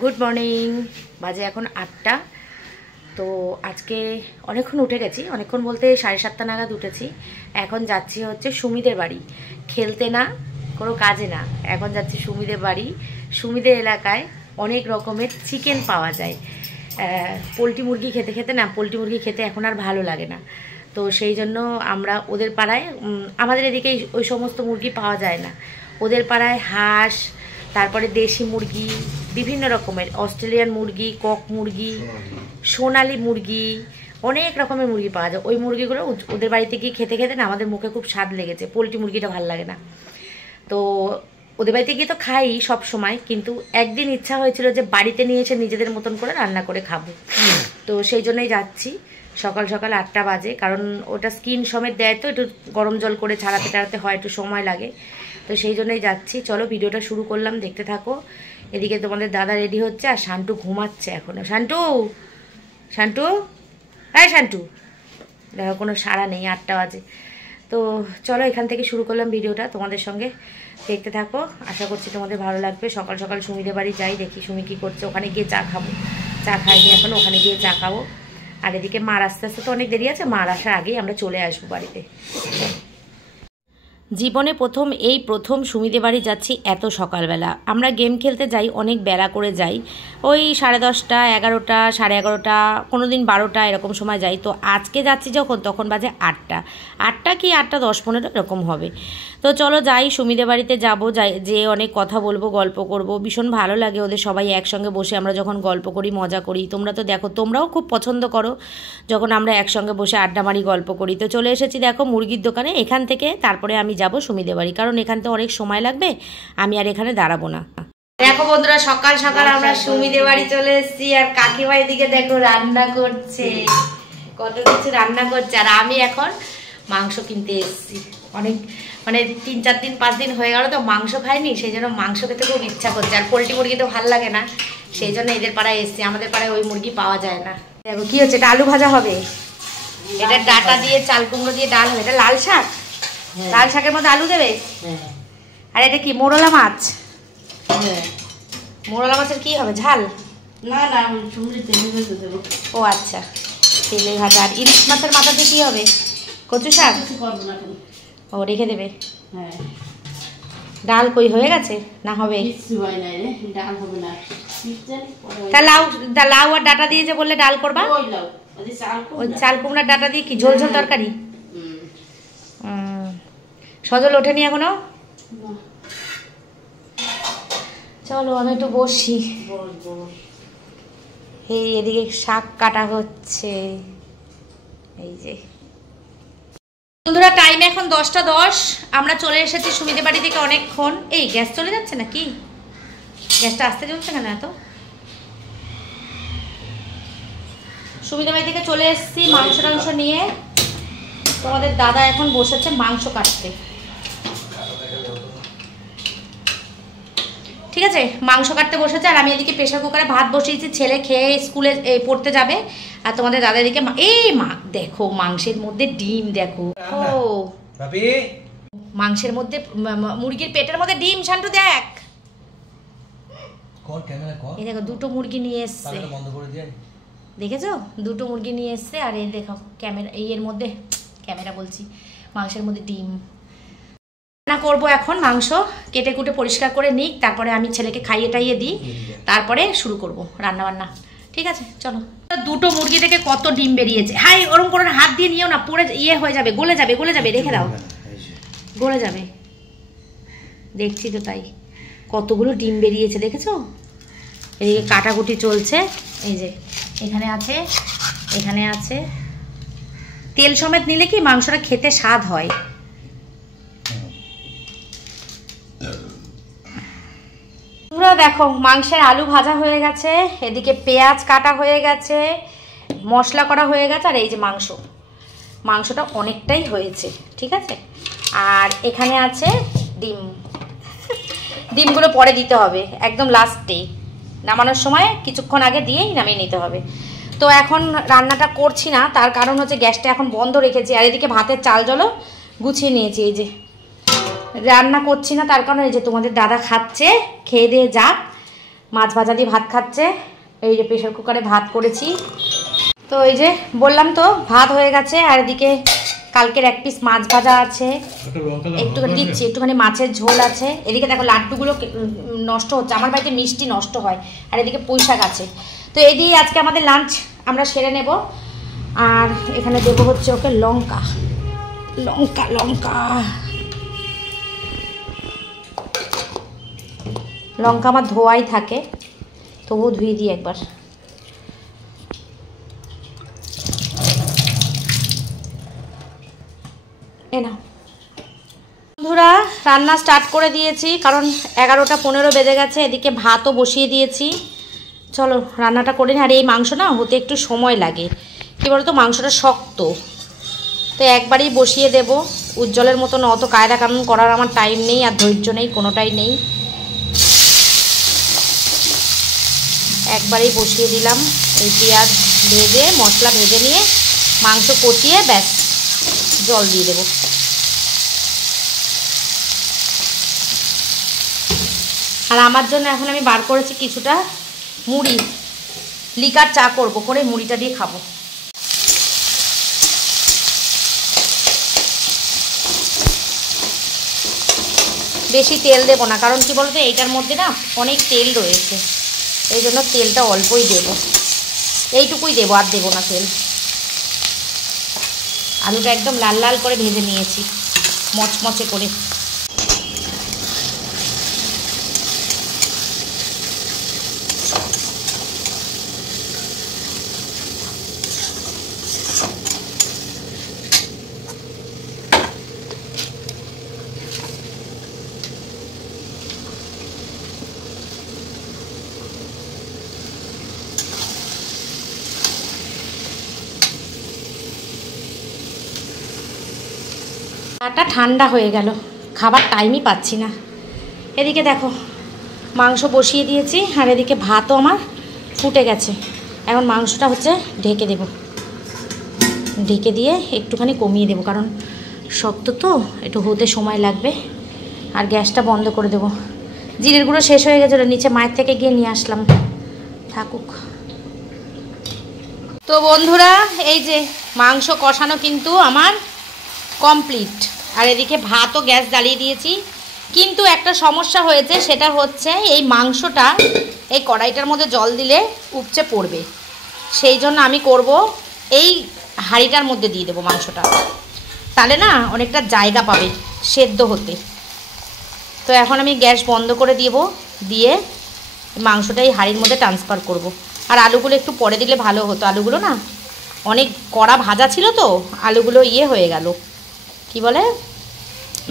Good morning. বাজে এখন 8টা। তো আজকে অনেকক্ষণ উঠে গেছি, অনেকক্ষণ বলতে 7:30 নাগাদ উঠেছি। এখন যাচ্ছি হচ্ছে সুমিদের বাড়ি, খেলতে না, কোনো কাজে না। এখন যাচ্ছি সুমিদের বাড়ি। সুমিদের এলাকায় অনেক রকমের চিকেন পাওয়া যায়। পোলট্রি মুরগি খেতে খেতে না, পোলট্রি মুরগি খেতে এখন আর ভালো লাগে না। তো সেই জন্য আমরা ওদের পাড়ায়, আমাদের এদিকে ওই সমস্ত মুরগি পাওয়া যায় না, ওদের পাড়ায় হাঁস, তারপরে দেশি মুরগি, বিভিন্ন রকমের অস্ট্রেলিয়ান মুরগি, কক মুরগি, সোনালি মুরগি, অনেক রকমের মুরগি পাওয়া যায়। ওই মুরগিগুলো ওদের বাড়িতে গিয়ে খেতে খেতে না আমাদের মুখে খুব স্বাদ লেগেছে। পোলট্রি মুরগিটা ভালো লাগে না। তো ওদের বাড়িতে গিয়ে তো খাই সব সময়, কিন্তু একদিন ইচ্ছা হয়েছিল যে বাড়িতে নিয়ে এসে নিজেদের মতন করে রান্না করে খাবো। তো সেই জন্যই যাচ্ছি। সকাল সকাল 8টা বাজে, কারণ ওটা স্কিন সমেত দেয়, তো একটু গরম জল করে ছাড়াতে টাড়াতে হয়, একটু সময় লাগে। তো সেই জন্যই যাচ্ছি। চলো ভিডিওটা শুরু করলাম, দেখতে থাকো। এদিকে তোমাদের দাদা রেডি হচ্ছে আর শান্টু ঘুমাচ্ছে এখনো। শান্টু, শান্টু, হ্যাঁ শান্টু, দেখো কোনো সাড়া নেই, 8টা বাজে। তো চলো এখান থেকে শুরু করলাম ভিডিওটা, তোমাদের সঙ্গে দেখতে থাকো। আশা করছি তোমাদের ভালো লাগবে। সকাল সকাল সুমিদের বাড়ি যাই, দেখি সুমি কী করছে। ওখানে গিয়ে চা খাবো, চা খাইনি এখন, ওখানে গিয়ে চা খাবো। আর এদিকে মার আস্তে আস্তে তো অনেক দেরি আছে, মার আসার আগেই আমরা চলে আসবো বাড়িতে। জীবনে প্রথম সুমিদের বাড়ি যাচ্ছি এত সকালবেলা। আমরা গেম খেলতে যাই, অনেক বেলা করে যাই, ওই 10:30, 11টা, 11:30, কোনো দিন 12টা এরকম সময় যাই। তো আজকে যাচ্ছি যখন, তখন বাজে 8টা, 8টা কি 8:10-15 এরকম হবে। তো চলো যাই, সুমিদের বাড়িতে যাবো, যাই যে অনেক কথা বলবো, গল্প করব। ভীষণ ভালো লাগে ওদের সবাই একসঙ্গে বসে আমরা যখন গল্প করি, মজা করি। তোমরা তো দেখো, তোমরাও খুব পছন্দ করো যখন আমরা একসঙ্গে বসে আড্ডা মারি, গল্প করি। তো চলে এসেছি দেখো মুরগির দোকানে। এখান থেকে তারপরে আমি যাব সুমিদের বাড়ি, কারণ এখান থেকে অনেক সময় লাগবে, আমি আর এখানে দাঁড়াবো না। দেখো বন্ধুরা, সকাল সকাল আমরা সুমিদের বাড়ি চলে এসেছি, আর কাকিমা এদিকে দেখো রান্না করছে, কত কিছু রান্না করছে। আর আমি এখন মাংস কিনতে এসেছি। অনেক 3-4 দিন 5 দিন হয়ে গেল তো মাংস খাইনি, সেই জন্য মাংস খেতে খুব ইচ্ছা করছে। আর পোলট্রি মুরগি তো ভালো লাগে না, সেই জন্য এদের পাড়ায় এসেছি। আমাদের পাড়ায় ওই মুরগি পাওয়া যায় না। দেখো কি হচ্ছে, এটা আলু ভাজা হবে, এটা ডাটা দিয়ে চাল কুমড়ো দিয়ে ডাল হবে, এটা লাল শাক, লাল শাকের মধ্যে আলু দেবে। আর এটা কি মোরলা মাছ? মোরলা মাছের কি হবে, ঝাল? না না, তেলে ভেজে দেবো। ও আচ্ছা, তেলে ভাজা। আর ইলিশ মাছের মাথা দিয়ে কি হবে, কচু শাক? ও রেখে দেবে। হ্যাঁ, ডাল কই হয়ে গেছে না হবে? কিছু হয় না রে, ডাল হবে না। তা লাউ আর ডাটা দিয়ে যে বললে ডাল করবা, ওই চাল কুমড়ার ডাটা দিয়ে কি ঝোল ঝোল তরকারি? সজল ওঠেনি এখনো? চলো আমি একটু বসি। এই এদিকে শাক কাটা হচ্ছে, এই যে। বন্ধুরা টাইম এখন 10টা 10। আমরা চলে এসেছি সুমিদের বাড়ি থেকে অনেকক্ষণ। এই গ্যাস চলে যাচ্ছে না কি? গ্যাসটা আসতে চলছে কেন এত? সুমিদের বাড়ি থেকে চলে এসেছি মাংস টাংস নিয়ে। তোমাদের দাদা এখন বসেছে মাংস কাটতে। ঠিক আছে, মাংস কাটতে বসেছে, আর আমি এদিকে প্রেশার কুকারে ভাত বসিয়েছি। ছেলে খেয়ে স্কুলে পড়তে যাবে, আর তোমাদের দাদা এদিকে দেখো মাংসের মধ্যে ডিম, দেখো ও মাংসের মধ্যে মুরগির পেটের মধ্যে ডিম। শান্টু দেখ, এই দেখো দুটো মুরগি নিয়ে এসছে, দেখেছো? দুটো মুরগি নিয়ে এসছে। আর এই দেখো ক্যামেরা, এর মধ্যে ক্যামেরা বলছি, মাংসের মধ্যে ডিম। রান্না করবো এখন, মাংস কেটে কুটে পরিষ্কার করে নিই, তারপরে আমি ছেলেকে খাইয়ে টাইয়ে দিই, তারপরে শুরু করব রান্না বান্না। ঠিক আছে চলো। দুটো মুরগি থেকে কত ডিম বেরিয়েছে। হাই, ওরম করে হাত দিয়ে নিও না, পড়ে হয়ে যাবে, গলে যাবে, গলে যাবে, রেখে দাও, গলে যাবে। দেখছি তো তাই, কতগুলো ডিম বেরিয়েছে দেখেছো? এদিকে কাটাকুটি চলছে, এই যে এখানে আছে, এখানে আছে। তেল সমেত নিলে কি মাংসটা খেতে স্বাদ হয়। তোমরা দেখো মাংসের আলু ভাজা হয়ে গেছে, এদিকে পেঁয়াজ কাটা হয়ে গেছে, মশলা করা হয়ে গেছে। আর এই যে মাংসটা অনেকটাই হয়েছে, ঠিক আছে। আর এখানে আছে ডিম, ডিমগুলো পরে দিতে হবে, একদম লাস্টে নামানোর সময় কিছুক্ষণ আগে দিয়েই নামিয়ে নিতে হবে। তো এখন রান্নাটা করছি না, তার কারণ হচ্ছে গ্যাসটা এখন বন্ধ রেখেছি। আর এদিকে ভাতের চাল জলও গুছিয়ে নিয়েছি। এই যে রান্না করছি না তার কারণ এই যে তোমাদের দাদা খাচ্ছে, খেয়ে দিয়ে যাক, মাছ ভাজা দিয়ে ভাত খাচ্ছে। এই যে প্রেশার কুকারে ভাত করেছি। তো এই যে বললাম তো ভাত হয়ে গেছে, আর এদিকে কালকের এক পিস মাছ ভাজা আছে, একটুখানি দিচ্ছি, একটুখানি মাছের ঝোল আছে। এদিকে দেখো লাড্ডুগুলো নষ্ট হচ্ছে, আমার বাড়িতে মিষ্টি নষ্ট হয়। আর এদিকে পুঁই শাক আছে। তো এই দিয়ে আজকে আমাদের লাঞ্চ আমরা সেরে নেব। আর এখানে দেবো হচ্ছে ওকে লঙ্কা লঙ্কা লঙ্কা লঙ্কা আমার ধোয়াই থাকে, তবুও ধুয়ে দিই একবার। না বন্ধুরা, রান্না স্টার্ট করে দিয়েছি, কারণ 11টা 15 বেজে গেছে। এদিকে ভাতও বসিয়ে দিয়েছি। চলো রান্নাটা করে নিই। আর এই মাংস না হতে একটু সময় লাগে, কী বলো তো, মাংসটা শক্ত, তো একবারেই বসিয়ে দেব। উজ্জ্বলের মতন অত কায়দা কানুন করার আমার টাইম নেই, আর ধৈর্য নেই, কোনোটাই নেই। একবারেই বসিয়ে দিলাম। এই পেঁয়াজ ভেজে, মশলা ভেজে নিয়ে মাংস কষিয়ে ব্যাস জল দিয়ে দেবো। আর আমার জন্য এখন আমি বার করেছি কিছুটা মুড়ি, লিকার চা করব, করে মুড়িটা দিয়ে খাবো। বেশি তেল দেবো না, কারণ কি বলতো এইটার মধ্যে না অনেক তেল রয়েছে, এই জন্য তেলটা অল্পই দেব, এইটুকুই দেবো, আর দেবো না তেল। আলুটা একদম লাল লাল করে ভেজে নিয়েছি, মচমচে করে। চাটা ঠান্ডা হয়ে গেল, খাবার টাইমই পাচ্ছি না। এদিকে দেখো মাংস বসিয়ে দিয়েছি, আর এদিকে ভাতও আমার ফুটে গেছে। এখন মাংসটা হচ্ছে ঢেকে দেব, ঢেকে দিয়ে একটুখানি কমিয়ে দেব, কারণ শক্ত তো একটু হতে সময় লাগবে। আর গ্যাসটা বন্ধ করে দেব। জিরের গুঁড়ো শেষ হয়ে গেছিলো, নিচে মায়ের থেকে গিয়ে নিয়ে আসলাম, থাকুক। তো বন্ধুরা, এই যে মাংস কষানো কিন্তু আমার কমপ্লিট। আর এদিকে ভাতও গ্যাস জ্বালিয়ে দিয়েছি। কিন্তু একটা সমস্যা হয়েছে, সেটা হচ্ছে এই মাংসটা এই কড়াইটার মধ্যে জল দিলে উপচে পড়বে। সেই জন্য আমি করব এই হাঁড়িটার মধ্যে দিয়ে দেবো মাংসটা, তাহলে না অনেকটা জায়গা পাবে সেদ্ধ হতে। তো এখন আমি গ্যাস বন্ধ করে দিয়ে মাংসটা এই হাঁড়ির মধ্যে ট্রান্সফার করব। আর আলুগুলো একটু পরে দিলে ভালো হতো, আলুগুলো না অনেক কড়া ভাজা ছিল তো, আলুগুলো ইয়ে হয়ে গেল, কি বলে,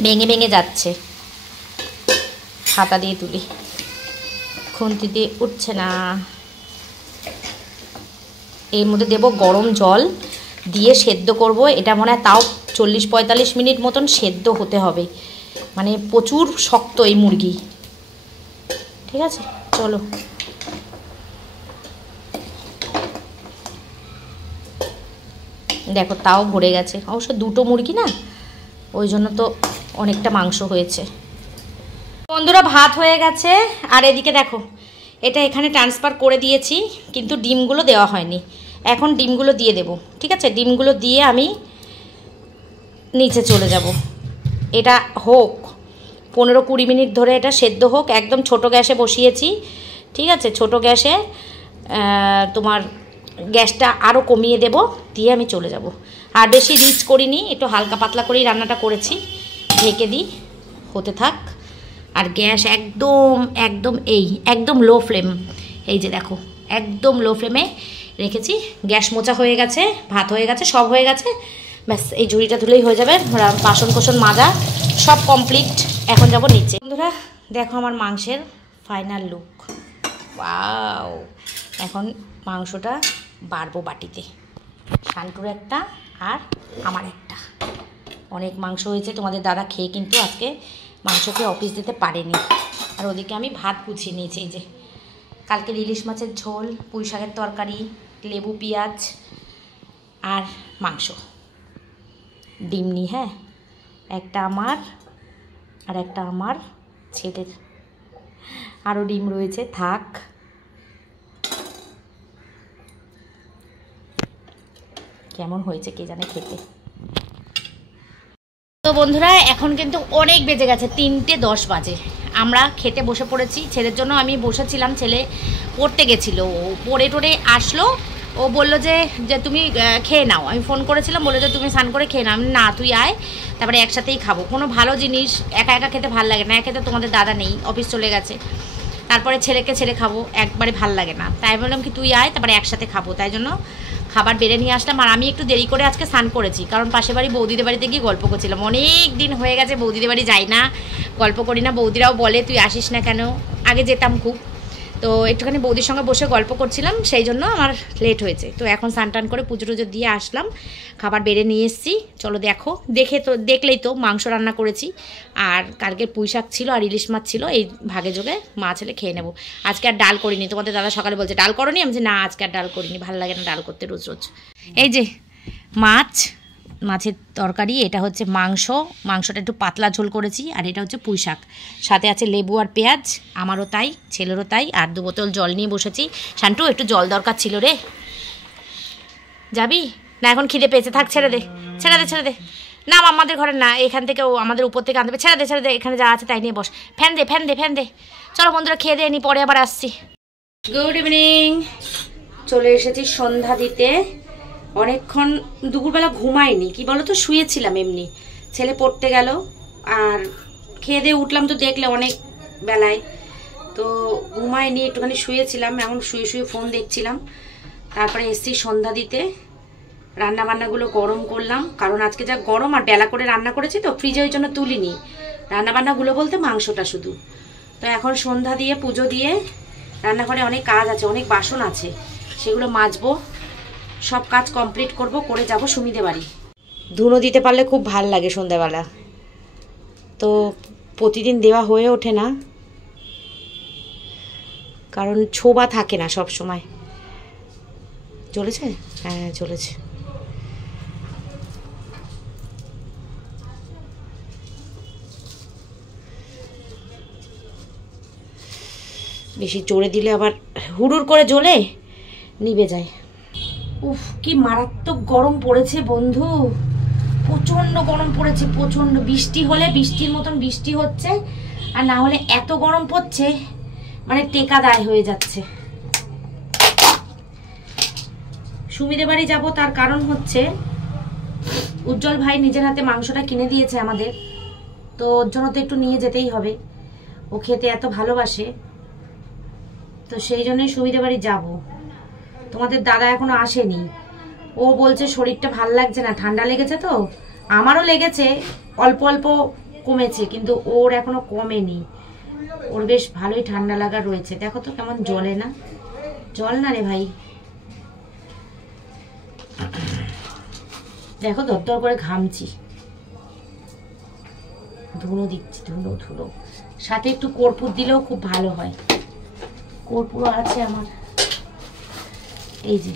ভেঙে ভেঙে যাচ্ছে। হাতা দিয়ে তুলি, খুন্তি দিয়ে উঠছে না। এর মধ্যে দেব গরম জল, দিয়ে সেদ্ধ করব। এটা মনে হয় তাও 40-45 মিনিট মতন সেদ্ধ হতে হবে, মানে প্রচুর শক্ত এই মুরগি। ঠিক আছে, চলো। দেখো তাও ভরে গেছে, অবশ্য দুটো মুরগি না, ওই জন্য তো অনেকটা মাংস হয়েছে। বন্ধুরা ভাত হয়ে গেছে, আর এদিকে দেখো এটা এখানে ট্রান্সফার করে দিয়েছি, কিন্তু ডিমগুলো দেওয়া হয়নি। এখন ডিমগুলো দিয়ে দেব, ঠিক আছে? ডিমগুলো দিয়ে আমি নিচে চলে যাব। এটা হোক 15-20 মিনিট ধরে, এটা সেদ্ধ হোক। একদম ছোট গ্যাসে বসিয়েছি, ঠিক আছে? ছোট গ্যাসে তোমার গ্যাসটা আরও কমিয়ে দেব, দিয়ে আমি চলে যাব। আর বেশি রিচ করিনি, একটু হালকা পাতলা করেই রান্নাটা করেছি। ঢেকে দিই, হতে থাক। আর গ্যাস একদম লো ফ্লেম, এই যে দেখো একদম লো ফ্লেমে রেখেছি। গ্যাস মোচা হয়ে গেছে, ভাত হয়ে গেছে, সব হয়ে গেছে। ব্যাস এই ঝুড়িটা ধুলেই হয়ে যাবে। বাসন কোসন মাজা সব কমপ্লিট। এখন যাব নিচে। বন্ধুরা দেখো আমার মাংসের ফাইনাল লুক। ওয়াও! এখন মাংসটা বাড়বো বাটিতে, শান্টুর একটা আর আমার একটা। অনেক মাংস হয়েছে, তোমাদের দাদা খেয়ে কিন্তু আজকে মাংস খেয়ে অফিস দিতে পারেনি। আর ওদিকে আমি ভাত গুছিয়ে নিয়েছি, এই যে কালকে ইলিশ মাছের ঝোল, পুঁই শাকের তরকারি, লেবু পেঁয়াজ আর মাংস। ডিম নি, হ্যাঁ, একটা আমার আর একটা আমার ছেলের। আরও ডিম রয়েছে, থাক। কেমন হয়েছে কে জানে খেতে। তো বন্ধুরা এখন কিন্তু অনেক বেজে গেছে, 3:10 বাজে। আমরা খেতে বসে পড়েছি। ছেলের জন্য আমি বসেছিলাম, ছেলে পড়তে গেছিলো, ও পড়ে টড়ে আসলো। ও বললো যে তুমি খেয়ে নাও। আমি ফোন করেছিলাম, বলে যে তুমি স্নান করে খেয়ে নাও। না তুই আয়, তারপরে একসাথেই খাবো। কোনো ভালো জিনিস একা একা খেতে ভালো লাগে না। একে তো তোমাদের দাদা নেই, অফিস চলে গেছে, তারপরে ছেলেকে ছেড়ে খাবো, একবারে ভাল লাগে না। তাই বললাম কি তুই আয়, তারপরে একসাথে খাবো। তাই জন্য খাবার বেড়ে নিয়ে আসলাম। আর আমি একটু দেরি করে আজকে স্নান করেছি, কারণ পাশে বাড়ি বৌদিদের বাড়িতে গিয়ে গল্প করছিলাম। অনেক দিন হয়ে গেছে বৌদিদের বাড়ি যাই না, গল্প করি না। বৌদিরাও বলে তুই আসিস না কেন, আগে যেতাম খুব। তো একটুখানি বৌদির সঙ্গে বসে গল্প করছিলাম, সেই জন্য আমার লেট হয়েছে। তো এখন স্নান টান করে পুজো টুজো দিয়ে আসলাম, খাবার বেড়ে নিয়ে এসেছি। চলো দেখো, দেখলেই তো মাংস রান্না করেছি, আর কালকের পুঁই শাক ছিল, আর ইলিশ মাছ ছিল। এই ভাগে যোগে মা ছেলে খেয়ে নেবো। আজকে আর ডাল করিনি। তোমাদের দাদা সকালে বলছে ডাল করোনি, আমি যে না আজকে আর ডাল করিনি, ভালো লাগে না ডাল করতে রোজ রোজ। এই যে মাছের তরকারি, এটা হচ্ছে মাংসটা একটু পাতলা ঝোল করেছি, আর এটা হচ্ছে পুঁই শাক, সাথে আছে লেবু আর পেঁয়াজ। আমারও তাই, ছেলেরও তাই। আর 2 বোতল জল নিয়ে বসেছি। শান্টু একটু জল দরকার ছিল রে, যাবি না? এখন খিদে পেয়েছে, থাক ছেড়ে দে ছেড়ে দে। না আমাদের ঘরে না, এখান থেকে আমাদের উপর থেকে আনতে হবে। ছেড়ে দে, এখানে যা আছে তাই নিয়ে বস। ফ্যান দে। চলো বন্ধুরা খেয়ে দিয়ে নি, পরে আবার আসছি। Good evening. চলে এসেছি সন্ধ্যা দিতে। অনেকক্ষণ দুপুরবেলা ঘুমাইনি, কি বলো তো, শুয়েছিলাম এমনি। ছেলে পড়তে গেল, আর খেয়ে দিয়ে উঠলাম তো দেখলে অনেক বেলায়, তো ঘুমাইনি, একটুখানি শুয়েছিলাম। এখন শুয়ে ফোন দেখছিলাম। তারপরে এসছি সন্ধ্যা দিতে। রান্না বান্নাগুলো গরম করলাম, কারণ আজকে যা গরম, আর বেলা করে রান্না করেছি তো ফ্রিজে, ওই জন্য তুলিনি রান্না বান্নাগুলো বলতে মাংসটা শুধু। তো এখন সন্ধ্যা দিয়ে পুজো দিয়ে রান্নাঘরে অনেক কাজ আছে, অনেক বাসন আছে, সেগুলো মাজবো। সব কাজ কমপ্লিট করব, করে যাব সুমিদের বাড়ি। ধুনো দিতে পারলে খুব ভাল লাগে সন্ধ্যাবেলা, তো প্রতিদিন দেওয়া হয়ে ওঠে না, কারণ ছোবা থাকে না সব সময়। চলেছে? হ্যাঁ চলেছে। বেশি জোরে দিলে আবার হুড়ুর করে জ্বলে নিভে যায়। উফ কি মারাত্মক গরম পড়েছে বন্ধু, প্রচন্ড গরম পড়েছে, প্রচন্ড। বৃষ্টি হলে বৃষ্টির মতন বৃষ্টি হচ্ছে, আর না হলে এত গরম পড়ছে মানে টেকা দায় হয়ে যাচ্ছে। সুমিদের বাড়ি যাব, তার কারণ হচ্ছে উজ্জ্বল ভাই নিজের হাতে মাংসটা কিনে দিয়েছে আমাদের, তো ওর জন্য তো একটু নিয়ে যেতেই হবে, ও খেতে এত ভালোবাসে। তো সেই জন্যই সুমিদের বাড়ি যাব। তোমাদের দাদা এখনো আসেনি, ও বলছে শরীরটা ভাল লাগছে না, ঠান্ডা লেগেছে। তো আমারও লেগেছে, অল্প অল্প কমেছে, কিন্তু ওর এখনো কমেনি, ওর বেশ ভালোই ঠান্ডা লাগা রয়েছে। দেখো তো কেমন জ্বলে না, জল না রে ভাই, দেখো দরদর করে ঘামছি। ধুনো দিচ্ছি, ধুনো সাথে একটু কর্পূর দিলেও খুব ভালো হয়। কর্পূর আছে আমার, এই যে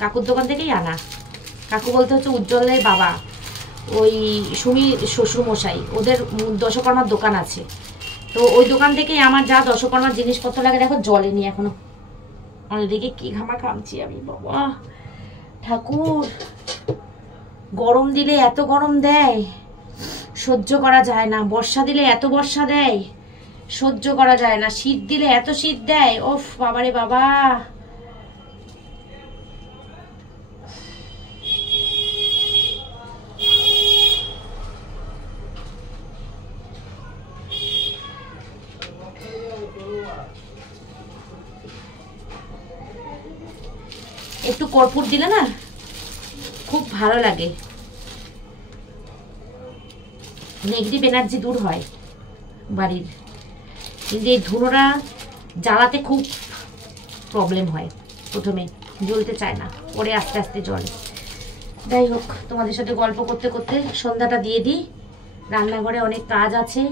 কাকুর দোকান থেকেই আনা। কাকু বলতে হচ্ছে উজ্জ্বলের বাবা, ওই সুমি শ্বশুর মশাই, ওদের দশকর্মার দোকান আছে, তো ওই দোকান থেকেই আমার যা দশকর্মার জিনিসপত্র লাগে। দেখো জলেনি এখনো, অন্যদিকে কি ঘামছি আমি, বাবা ঠাকুর। গরম দিলে এত গরম দেয়, সহ্য করা যায় না। বর্ষা দিলে এত বর্ষা দেয়, সহ্য করা যায় না। শীত দিলে এত শীত দেয়, ওফ বাবারে বাবা। একটু কর্পূর দিলে না খুব ভালো লাগে, নেগেটিভ এনার্জি দূর হয় বাড়ির। কিন্তু এই ধুনোটা জ্বালাতে খুব প্রবলেম হয়, প্রথমে জ্বলতে চায় না, পরে আস্তে আস্তে জ্বলে। যাই হোক, তোমাদের সাথে গল্প করতে করতে সন্ধ্যাটা দিয়ে দিই। রান্নাঘরে অনেক কাজ আছে।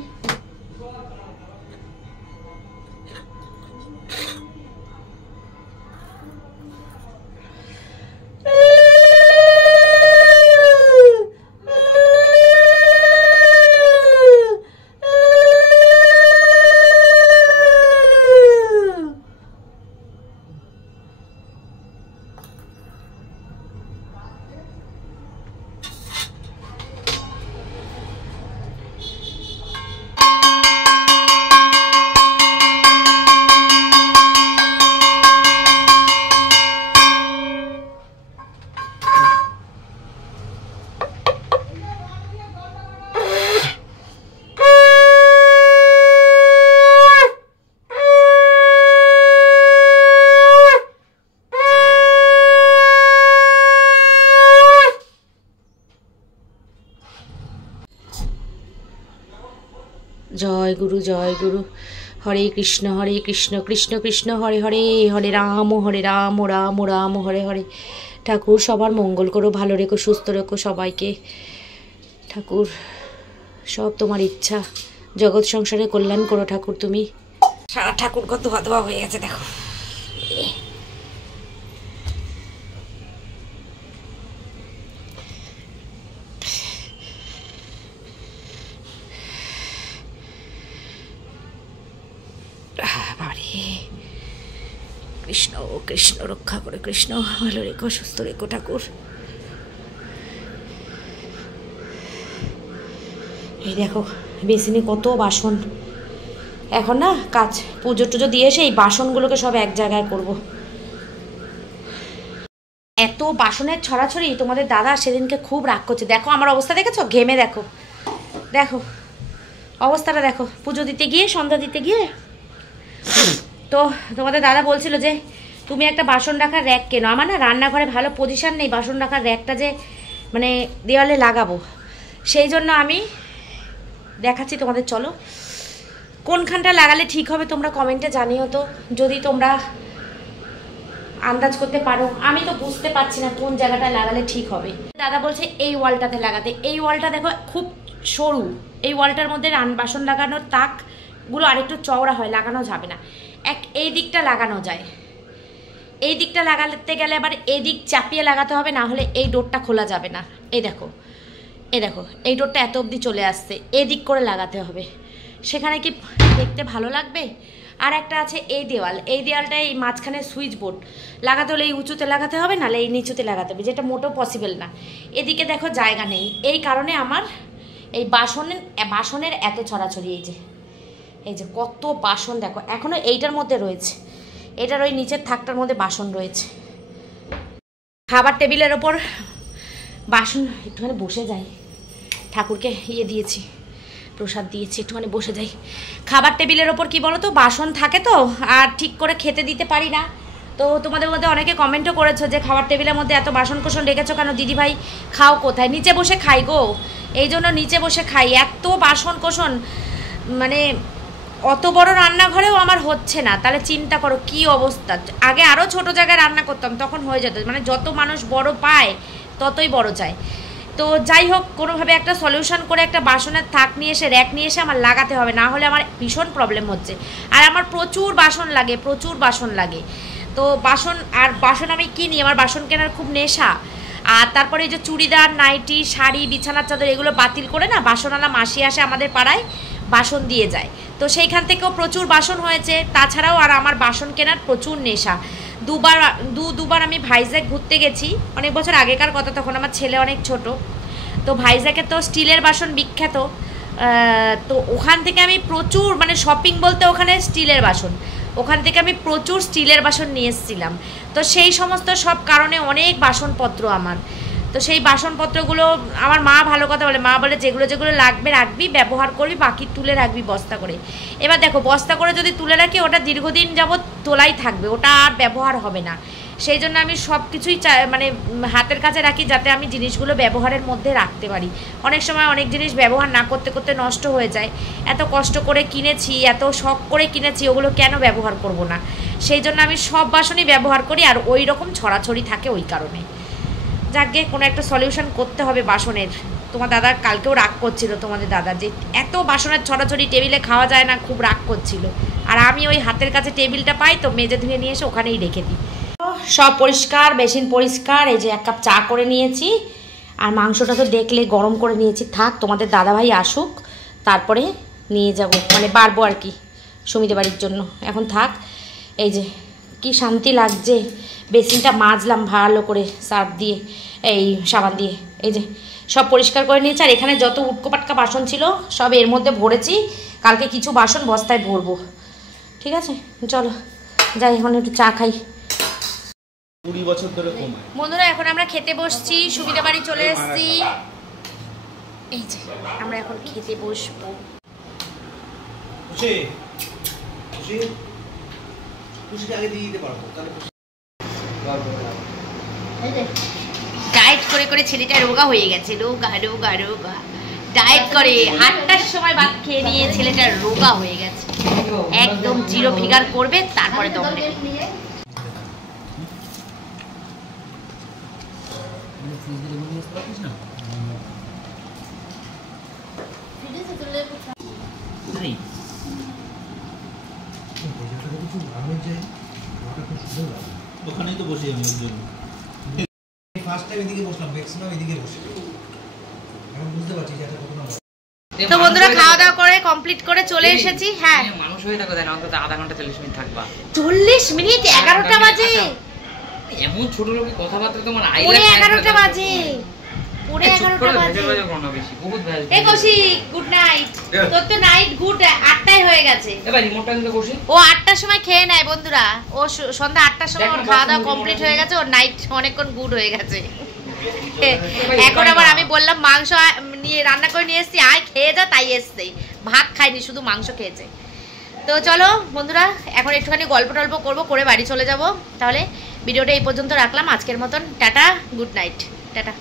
জয় গুরু। হরে কৃষ্ণ কৃষ্ণ কৃষ্ণ হরে হরে, হরে রাম রাম রাম হরে হরে। ঠাকুর সবার মঙ্গল করো, ভালো রেখো, সুস্থ রেখো সবাইকে। ঠাকুর সব তোমার ইচ্ছা, জগৎ সংসারে কল্যাণ করো ঠাকুর তুমি। সারা ঠাকুর কত ধোয়া হয়ে গেছে দেখো। কৃষ্ণ কৃষ্ণ রক্ষা করে, কৃষ্ণ ভালো রেখো, সুস্থ রেখো ঠাকুর। এই দেখো বেসিনে কত বাসন। এখন না কাজ পুজো টুজো দিয়ে এসে এই বাসনগুলোকে সব এক জায়গায় করব। এত বাসনের ছড়াছড়ি, তোমাদের দাদা সেদিনকে খুব রাগ করছে। দেখো আমার অবস্থা দেখেছো, ঘেমে দেখো, দেখো অবস্থাটা দেখো। পুজো দিতে গিয়ে, সন্ধ্যা দিতে গিয়ে তো তোমাদের দাদা বলছিল যে তুমি একটা বাসন রাখার র্যাক কেনো। আমার না রান্নাঘরে ভালো পজিশন নেই বাসন রাখার র্যাকটা যে মানে দেওয়ালে লাগাবো, সেই জন্য আমি দেখাচ্ছি তোমাদের। চলো কোনখানটা লাগালে ঠিক হবে তোমরা কমেন্টে জানিও তো, যদি তোমরা আন্দাজ করতে পারো। আমি তো বুঝতে পারছি না কোন জায়গাটা লাগালে ঠিক হবে। দাদা বলছে এই ওয়ালটাতে লাগাতে। এই ওয়ালটা দেখো খুব সরু, এই ওয়ালটার মধ্যে বাসন লাগানোর তাকগুলো আরেকটু চওড়া হয়, লাগানো যাবে না। এই দিকটা লাগানো যায়, এই দিকটা লাগাতে গেলে আবার এই দিক চাপিয়ে লাগাতে হবে, না হলে এই ডোরটা খোলা যাবে না। এই দেখো এই ডোরটা এত অবধি চলে আসছে, এই দিক করে লাগাতে হবে। সেখানে কি দেখতে ভালো লাগবে? আর একটা আছে এই দেওয়াল, এই দেওয়ালটা এই মাঝখানে সুইচ বোর্ড লাগাতে হলে এই উঁচুতে লাগাতে হবে, নাহলে এই নিচুতে লাগাতে হবে, যেটা মোটেও পসিবল না। এদিকে দেখো জায়গা নেই, এই কারণে আমার এই বাসনের এত ছড়াছড়ি। এই যে কত বাসন দেখো, এখনো এইটার মধ্যে রয়েছে, এটার ওই নিচের থাকটার মধ্যে বাসন রয়েছে। খাবার টেবিলের ওপর বাসন, একটুখানি বসে যাই, ঠাকুরকে দিয়েছি, প্রসাদ দিয়েছি, একটুখানি বসে যাই। খাবার টেবিলের ওপর কি বলো তো, বাসন থাকে তো, আর ঠিক করে খেতে দিতে পারি না। তো তোমাদের মধ্যে অনেকে কমেন্টও করেছো যে খাবার টেবিলের মধ্যে এত বাসন কোসন রেখেছো কেন দিদিভাই, খাও কোথায়? নিচে বসে খাই গো, এই জন্য নিচে বসে খাই। এত বাসন কোসন, মানে অত বড় রান্নাঘরেও আমার হচ্ছে না, তাহলে চিন্তা করো কি অবস্থা। আগে আরও ছোট জায়গায় রান্না করতাম, তখন হয়ে যেত, মানে যত মানুষ বড় পায় ততই বড় চায়। তো যাই হোক, কোনোভাবে একটা সলিউশন করে একটা বাসনের থাক নিয়ে এসে, র্যাক নিয়ে এসে আমার লাগাতে হবে, না হলে আমার ভীষণ প্রবলেম হচ্ছে। আর আমার প্রচুর বাসন লাগে। তো বাসন আমি কিনি, আমার বাসন কেনার খুব নেশা। আর তারপরে এই যে চুড়িদার, নাইটি, শাড়ি, বিছানার চাদর এগুলো বাতিল করে না বাসনওয়ালা মাসি আসে আমাদের পাড়ায়, বাসন দিয়ে যায়। তো সেইখান থেকেও প্রচুর বাসন হয়েছে। তাছাড়াও আর আমার বাসন কেনার প্রচুর নেশা। দুবার আমি ভাইজ্যাক ঘুরতে গেছি, অনেক বছর আগেকার কথা, তখন আমার ছেলে অনেক ছোট। তো ভাইজ্যাকে তো স্টিলের বাসন বিখ্যাত। তো ওখান থেকে আমি প্রচুর, মানে শপিং বলতে ওখানে স্টিলের বাসন, ওখান থেকে আমি প্রচুর স্টিলের বাসন নিয়ে এসেছিলাম। তো সেই সমস্ত সব কারণে অনেক বাসনপত্র আমার। তো সেই বাসনপত্রগুলো আমার মা ভালো কথা বলে, মা বলে যেগুলো লাগবে রাখবি, ব্যবহার করবি, বাকি তুলে রাখবি বস্তা করে। এবার দেখো বস্তা করে যদি তুলে রাখি, ওটা দীর্ঘদিন যাবৎ তোলাই থাকবে, ওটা আর ব্যবহার হবে না। সেই জন্য আমি সব কিছুই মানে হাতের কাছে রাখি, যাতে আমি জিনিসগুলো ব্যবহারের মধ্যে রাখতে পারি। অনেক সময় অনেক জিনিস ব্যবহার না করতে করতে নষ্ট হয়ে যায়। এত কষ্ট করে কিনেছি, এত শখ করে কিনেছি, ওগুলো কেন ব্যবহার করব না? সেই জন্য আমি সব বাসনই ব্যবহার করি, আর ওই রকম ছড়াছড়ি থাকে ওই কারণে। যাকে কোনো একটা সলিউশন করতে হবে বাসনের। তোমার দাদা কালকেও রাগ করছিল, তোমাদের দাদা, যে এত বাসনের ছড়াছড়ি, টেবিলে খাওয়া যায় না, খুব রাগ করছিল। আর আমি ওই হাতের কাছে টেবিলটা পাই তো, মেজে ধুয়ে নিয়ে এসে ওখানেই রেখে দিই। সব পরিষ্কার, বেসিন পরিষ্কার। এই যে 1 কাপ চা করে নিয়েছি, আর মাংসটা তো দেখলে গরম করে নিয়েছি। থাক তোমাদের দাদাভাই আসুক, তারপরে নিয়ে যাব, মানে বাড়বো আর কি সুমিদের বাড়ির জন্য। এখন থাক। এই যে কি শান্তি লাগছে, বেসিনটা মাজলাম ভালো করে সার্ফ দিয়ে, এই সাবান দিয়ে। এই যে সব পরিষ্কার করে নিয়েছি। আর এখানে যত উটকো পাটকা বাসন ছিল সব এর মধ্যে ভরেছি, কালকে কিছু বাসন বস্তায় ভরবো। ঠিক আছে, চলো যাই, এখন একটু চা খাই। 20 বছর ধরে কমায়। বন্ধুরা এখন আমরা খেতে বসছি, সুবিধা বাড়ি চলে এসেছি। এই যে আমরা এখন খেতে বসবো। ডায়েট করে করে ছেলেটা রোগা হয়ে গেছে, রোগা। ডায়েট করে 8টার সময় ভাত খেয়ে নিয়ে ছেলেটা রোগা হয়ে গেছে, একদম জিরো ফিগার করবে তারপরে দম নেবে। ওখানেই তো বসি আমি ওর জন্য। ফার্স্ট টাইম এদিকে বসলাম, ম্যাক্সিমাম এদিকে বসে। এখন বুঝতে পারছি যে এটা কত না। তো বন্ধুরা খাওয়া দাওয়া করে কমপ্লিট করে চলে এসেছি। হ্যাঁ মানুষ হয়ে থাকো, তাই না? অন্তত আধা ঘন্টা 40 মিনিট থাকবা। 40 মিনিট? 11টা বাজে। এমন ছোট লোকের কথাবার্তা তোমার পুরো 11টা বাজে, পুরো 11টা বাজে। বহুত ভ্যাল। এ কৌশিক, গুড নাইট। তোর তো নাইট গুড 8টায় হয়ে গেছে। এবার রিমোটটা নিতে বসে। ও 8টার সময় খেয়ে নেয় বন্ধুরা, ও সন্ধ্যা 8টার সময় ওর খাওয়া দাওয়া কমপ্লিট হয়ে গেছে, ওর নাইট অনেকক্ষণ গুড হয়ে গেছে। এখন আবার আমি বললাম মাংস নিয়ে রান্না করে নিয়ে এসেছি, আয় খেয়ে যা, তাই এসছে। ভাত খাইনি, শুধু মাংস খেয়েছে। তো চলো বন্ধুরা, এখন একটুখানি গল্প টল্প করবো, করে বাড়ি চলে যাব। তাহলে ভিডিওটা এই পর্যন্ত রাখলাম আজকের মতন। Tata, good night, tata.